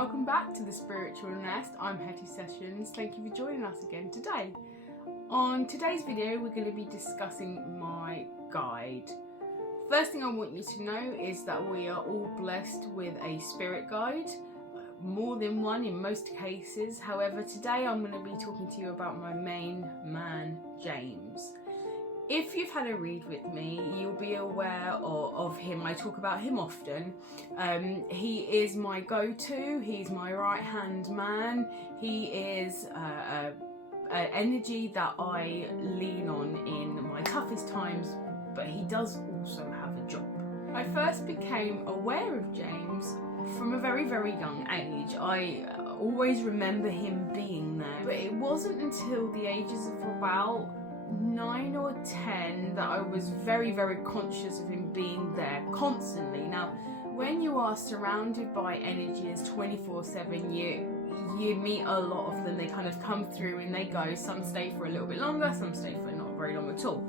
welcome back to the Spiritual Nest. I'm Hetty Sessions. Thank you for joining us again today. On today's video, we're going to be discussing my guide. First thing I want you to know is that we are all blessed with a spirit guide, more than one in most cases. However, today I'm going to be talking to you about my main man, James. If you've had a read with me, you'll be aware of him. I talk about him often. He is my go-to. He's my right-hand man. He is an energy that I lean on in my toughest times, but he does also have a job. I first became aware of James from a very, very young age. I always remember him being there, but it wasn't until the ages of about 9 or 10 that I was very, very conscious of him being there constantly. Now, when you are surrounded by energies 24/7, you meet a lot of them. They kind of come through and they go. Some stay for a little bit longer, some stay for not very long at all.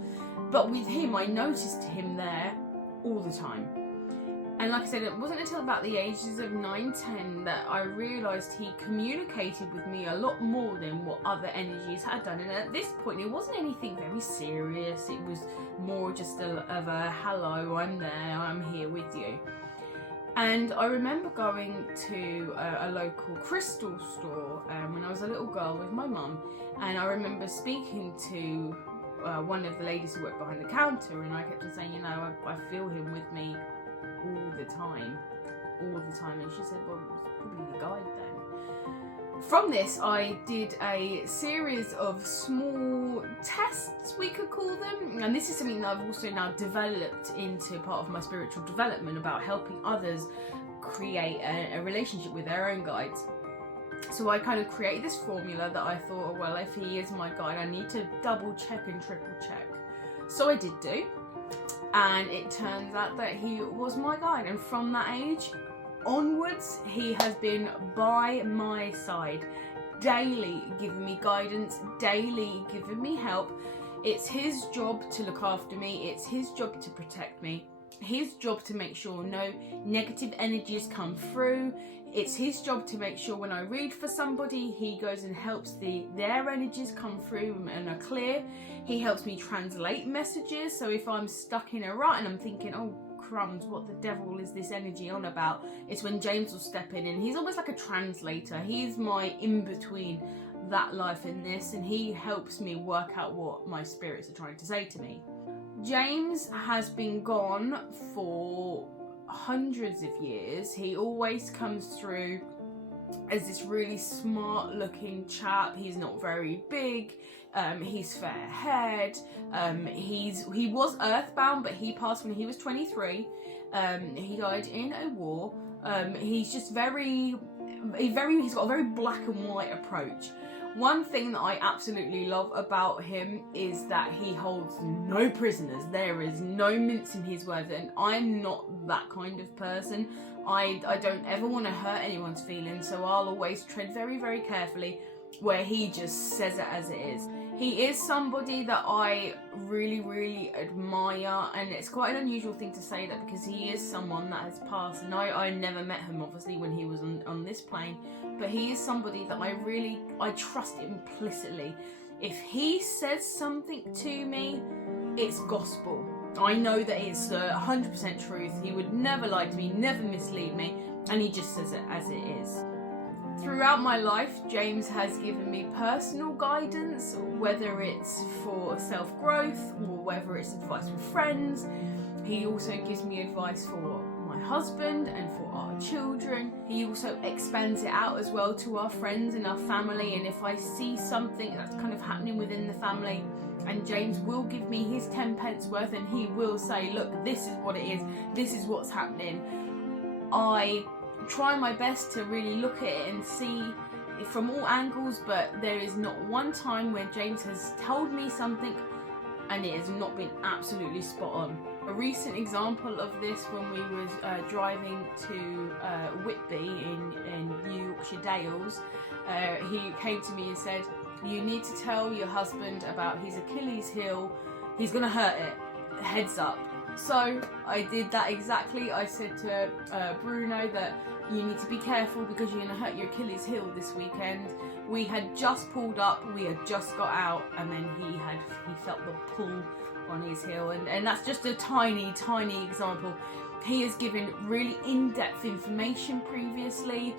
But with him, I noticed him there all the time. And like I said, it wasn't until about the ages of 9, 10 that I realised he communicated with me a lot more than what other energies had done. And at this point, it wasn't anything very serious. It was more just of a hello, I'm there, I'm here with you. And I remember going to a local crystal store when I was a little girl with my mum. And I remember speaking to one of the ladies who worked behind the counter, and I kept on saying, you know, I feel him with me all the time, and she said, well, it's probably the guide then. From this, I did a series of small tests, we could call them, and this is something that I've also now developed into part of my spiritual development about helping others create a relationship with their own guides. So I kind of created this formula that I thought, oh, well, if he is my guide, I need to double check and triple check. So I did do. And it turns out that he was my guide, and from that age onwards he has been by my side, daily giving me guidance, daily giving me help. It's his job to look after me, it's his job to protect me, his job to make sure no negative energies come through. It's his job to make sure when I read for somebody, he goes and helps their energies come through and are clear. He helps me translate messages. So if I'm stuck in a rut and I'm thinking, oh crumbs, what the devil is this energy on about? It's when James will step in, and he's almost like a translator. He's my in-between that life and this, and he helps me work out what my spirits are trying to say to me. James has been gone for hundreds of years. He always comes through as this really smart looking chap. He's not very big, he's fair haired, he was earthbound, but he passed when he was 23. He died in a war. He's just he's got a very black and white approach. One thing that I absolutely love about him is that he holds no prisoners. There is no mincing his words, and I'm not that kind of person. I don't ever want to hurt anyone's feelings, so I'll always tread very, very carefully, where he just says it as it is. He is somebody that I really, really admire, and it's quite an unusual thing to say that because he is someone that has passed, and I never met him obviously when he was on this plane, but he is somebody that I trust implicitly. If he says something to me, it's gospel. I know that it's 100% truth. He would never lie to me, never mislead me, and he just says it as it is. Throughout my life, James has given me personal guidance, whether it's for self-growth or whether it's advice for friends. He also gives me advice for my husband and for our children. He also expands it out as well to our friends and our family, and if I see something that's kind of happening within the family, and James will give me his 10 pence worth, and he will say, look, this is what it is, this is what's happening. I try my best to really look at it and see it from all angles, but there is not one time where James has told me something and it has not been absolutely spot on. A recent example of this, when we was driving to Whitby in New Yorkshire Dales, he came to me and said, you need to tell your husband about his Achilles heel, he's gonna hurt it, heads up. So I did that exactly. I said to Bruno that, you need to be careful because you're going to hurt your Achilles heel this weekend. We had just pulled up, we had just got out, and then he felt the pull on his heel, and that's just a tiny example. He has given really in-depth information previously.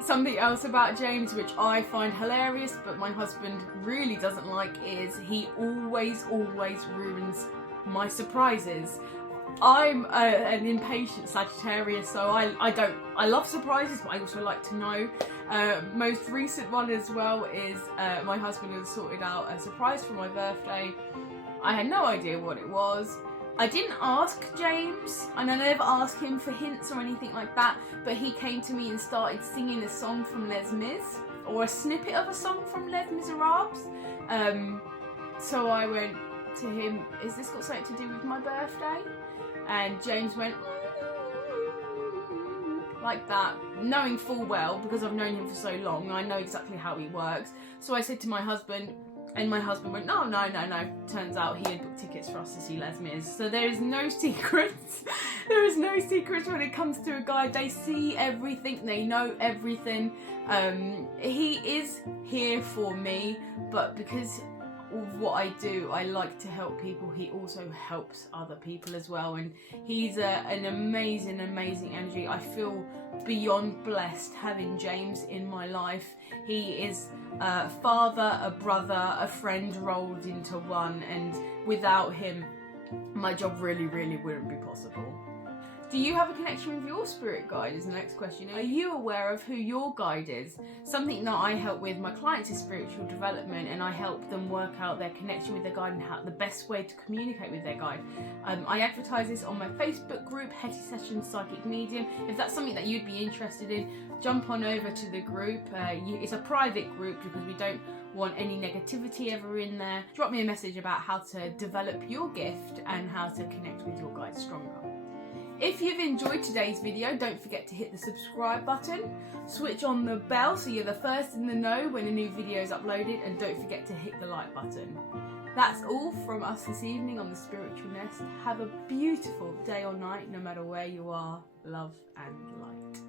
Something else about James which I find hilarious but my husband really doesn't like is he always ruins my surprises. I'm an impatient Sagittarius, so I love surprises, but I also like to know. Most recent one as well is my husband has sorted out a surprise for my birthday. I had no idea what it was. I didn't ask James, and I never asked him for hints or anything like that, but he came to me and started singing a song from Les Mis, or a snippet of a song from Les Miserables. So I went to him, is this got something to do with my birthday? And James went, like that, knowing full well, because I've known him for so long, I know exactly how he works. So I said to my husband, and my husband went, no. Turns out he had booked tickets for us to see Les Mis. So there is no secrets. There is no secrets when it comes to a guide. They see everything. They know everything. He is here for me, but because of what I do, I like to help people. He also helps other people as well, and he's an amazing energy. I feel beyond blessed having James in my life. He is a father, a brother, a friend rolled into one, and without him my job really wouldn't be possible. Do you have a connection with your spirit guide is the next question. Are you aware of who your guide is? Something that I help with my clients is spiritual development, and I help them work out their connection with their guide and how the best way to communicate with their guide. I advertise this on my Facebook group, Hetty Sessions Psychic Medium. If that's something that you'd be interested in, jump on over to the group. It's a private group because we don't want any negativity ever in there. Drop me a message about how to develop your gift and how to connect with your guide stronger. If you've enjoyed today's video, don't forget to hit the subscribe button, switch on the bell so you're the first in the know when a new video is uploaded, and don't forget to hit the like button. That's all from us this evening on The Spiritual Nest. Have a beautiful day or night, no matter where you are. Love and light.